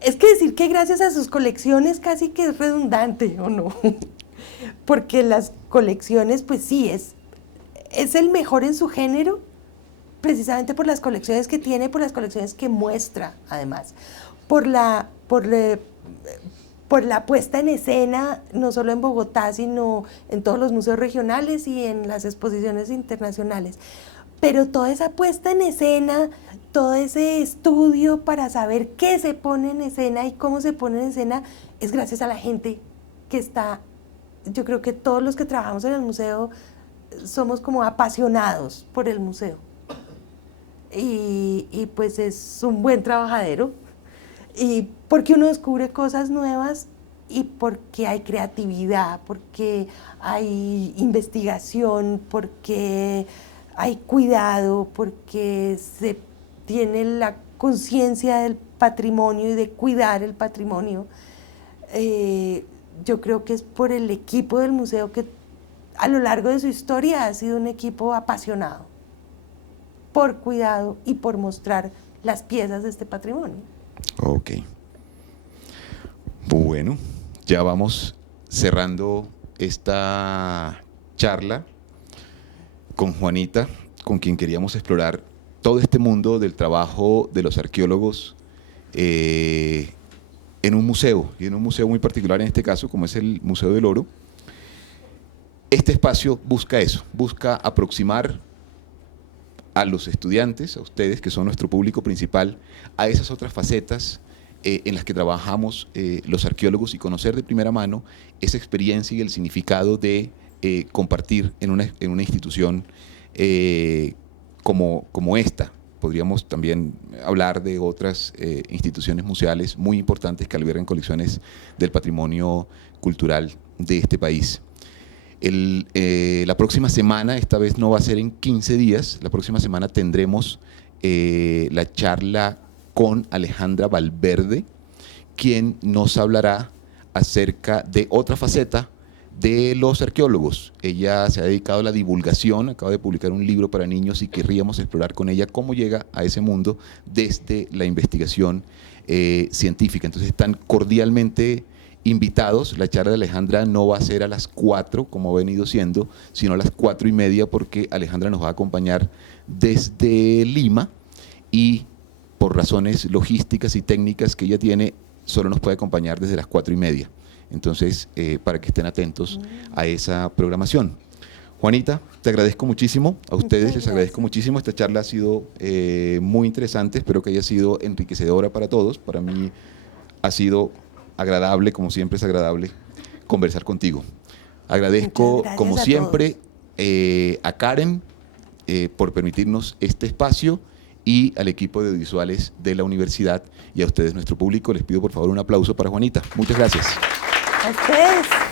decir que gracias a sus colecciones casi que es redundante, ¿o no? Porque las colecciones, pues sí, es el mejor en su género, precisamente por las colecciones que tiene, por las colecciones que muestra, además, por la puesta en escena, no solo en Bogotá, sino en todos los museos regionales y en las exposiciones internacionales. Pero toda esa puesta en escena todo ese estudio para saber qué se pone en escena y cómo se pone en escena es gracias a la gente que está. Yo creo que todos los que trabajamos en el museo somos como apasionados por el museo. Y pues es un buen trabajadero. Y porque uno descubre cosas nuevas y porque hay creatividad, porque hay investigación, porque hay cuidado, porque se tiene la conciencia del patrimonio y de cuidar el patrimonio. Yo creo que es por el equipo del museo que a lo largo de su historia ha sido un equipo apasionado por cuidado y por mostrar las piezas de este patrimonio. Ok. Bueno, ya vamos cerrando esta charla con Juanita, con quien queríamos explorar todo este mundo del trabajo de los arqueólogos en un museo, y en un museo muy particular en este caso, como es el Museo del Oro. Este espacio busca eso, busca aproximar a los estudiantes, a ustedes, que son nuestro público principal, a esas otras facetas en las que trabajamos los arqueólogos y conocer de primera mano esa experiencia y el significado de compartir en una institución como esta. Podríamos también hablar de otras instituciones museales muy importantes que albergan colecciones del patrimonio cultural de este país. La próxima semana, esta vez no va a ser en 15 días, la próxima semana tendremos la charla con Alejandra Valverde, quien nos hablará acerca de otra faceta de los arqueólogos. Ella se ha dedicado a la divulgación, acaba de publicar un libro para niños y querríamos explorar con ella cómo llega a ese mundo desde la investigación científica. Entonces están cordialmente invitados. La charla de Alejandra no va a ser a las 4, como ha venido siendo, sino a las 4:30, porque Alejandra nos va a acompañar desde Lima y por razones logísticas y técnicas que ella tiene, solo nos puede acompañar desde las 4:30. Entonces, para que estén atentos a esa programación. Juanita, te agradezco muchísimo, a ustedes les agradezco muchísimo. Esta charla ha sido muy interesante, espero que haya sido enriquecedora para todos. Para mí ha sido agradable, como siempre es agradable, conversar contigo. Agradezco, como siempre, a Karen por permitirnos este espacio y al equipo de audiovisuales de la universidad y a ustedes, nuestro público. Les pido por favor un aplauso para Juanita. Muchas gracias. A ustedes.